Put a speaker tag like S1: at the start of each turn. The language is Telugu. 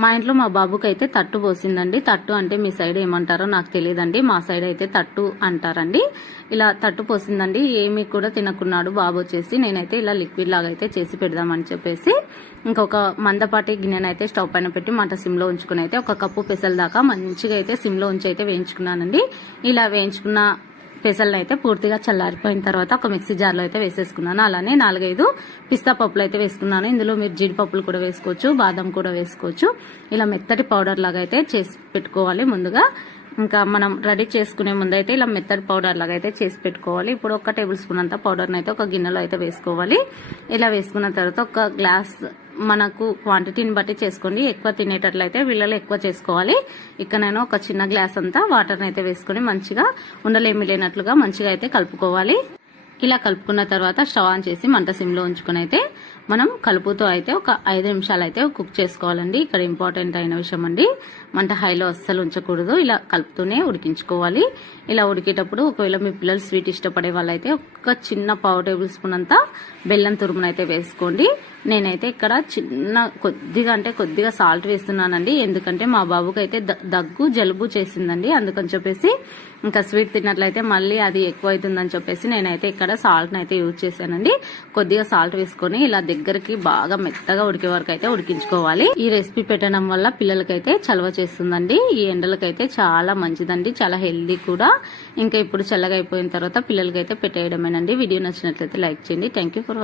S1: మా ఇంట్లో మా బాబుకి అయితే తట్టు పోసిందండి. తట్టు అంటే మీ సైడ్ ఏమంటారో నాకు తెలియదండి. మా సైడ్ అయితే తట్టు అంటారండి. ఇలా తట్టు పోసిందండి. ఏమి కూడా తినకున్నాడు బాబు వచ్చేసి. నేనైతే ఇలా లిక్విడ్ లాగా అయితే చేసి పెడదామని చెప్పేసి ఇంకొక మందపాటి గిన్నెనైతే స్టవ్ పైన పెట్టి మంట సిమ్లో ఉంచుకుని అయితే ఒక కప్పు పెసల దాకా మంచిగా అయితే సిమ్లో ఉంచి అయితే వేయించుకున్నానండి. ఇలా వేయించుకున్న పెసలను అయితే పూర్తిగా చల్లారిపోయిన తర్వాత ఒక మిక్సీ జార్లో అయితే వేసేసుకున్నాను. అలానే నాలుగైదు పిస్తా పప్పులు అయితే వేసుకున్నాను. ఇందులో మీరు జీడిపప్పులు కూడా వేసుకోవచ్చు బాదం కూడా వేసుకోవచ్చు. ఇలా మెత్తటి పౌడర్ లాగా అయితే చేసి పెట్టుకోవాలి ముందుగా. ఇంకా మనం రెడీ చేసుకునే ముందు అయితే ఇలా మెత్తడి పౌడర్ లాగా అయితే చేసి పెట్టుకోవాలి. ఇప్పుడు ఒక టేబుల్ స్పూన్ అంతా పౌడర్ని అయితే ఒక గిన్నెలో అయితే వేసుకోవాలి. ఇలా వేసుకున్న తర్వాత ఒక గ్లాస్ మనకు క్వాంటిటీని బట్టి చేసుకోండి. ఎక్కువ తినేటట్లయితే వీళ్ళలో ఎక్కువ చేసుకోవాలి. ఇక్కడ నేను ఒక చిన్న గ్లాస్ అంతా వాటర్ని అయితే వేసుకొని మంచిగా ఉండలేమి లేనట్లుగా మంచిగా అయితే కలుపుకోవాలి. ఇలా కలుపుకున్న తర్వాత స్టవ్ ఆన్ చేసి మంట సిమ్లో ఉంచుకుని అయితే మనం కలుపుతో అయితే ఒక ఐదు నిమిషాలు అయితే కుక్ చేసుకోవాలండి. ఇక్కడ ఇంపార్టెంట్ అయిన విషయం అండి. మంట హైలో అస్సలు ఉంచకూడదు. ఇలా కలుపుతూనే ఉడికించుకోవాలి. ఇలా ఉడికేటప్పుడు ఒకవేళ మీ పిల్లలు స్వీట్ ఇష్టపడే వాళ్ళైతే ఒక చిన్న పావు టేబుల్ స్పూన్ అంతా బెల్లం తురుమునైతే వేసుకోండి. నేనైతే ఇక్కడ చిన్న కొద్దిగా అంటే కొద్దిగా సాల్ట్ వేస్తున్నానండి. ఎందుకంటే మా బాబుకి అయితే దగ్గు జలుబు చేసిందండి. అందుకని చెప్పేసి ఇంకా స్వీట్ తిన్నట్లయితే మళ్ళీ అది ఎక్కువ అవుతుందని చెప్పేసి నేనైతే ఇక్కడ సాల్ట్ అయితే యూజ్ చేశానండి. కొద్దిగా సాల్ట్ వేసుకొని ఇలా దగ్గరికి బాగా మెత్తగా ఉడికే వరకు అయితే ఉడికించుకోవాలి. ఈ రెసిపీ పెట్టడం వల్ల పిల్లలకైతే చలవ చేస్తుందండి. ఈ ఎండలకైతే చాలా మంచిదండి చాలా హెల్దీ కూడా. ఇంకా ఇప్పుడు చల్లగా అయిపోయిన తర్వాత పిల్లలకైతే పెట్టేయడమేనండి. వీడియో నచ్చినట్లయితే లైక్ చేయండి. Thank for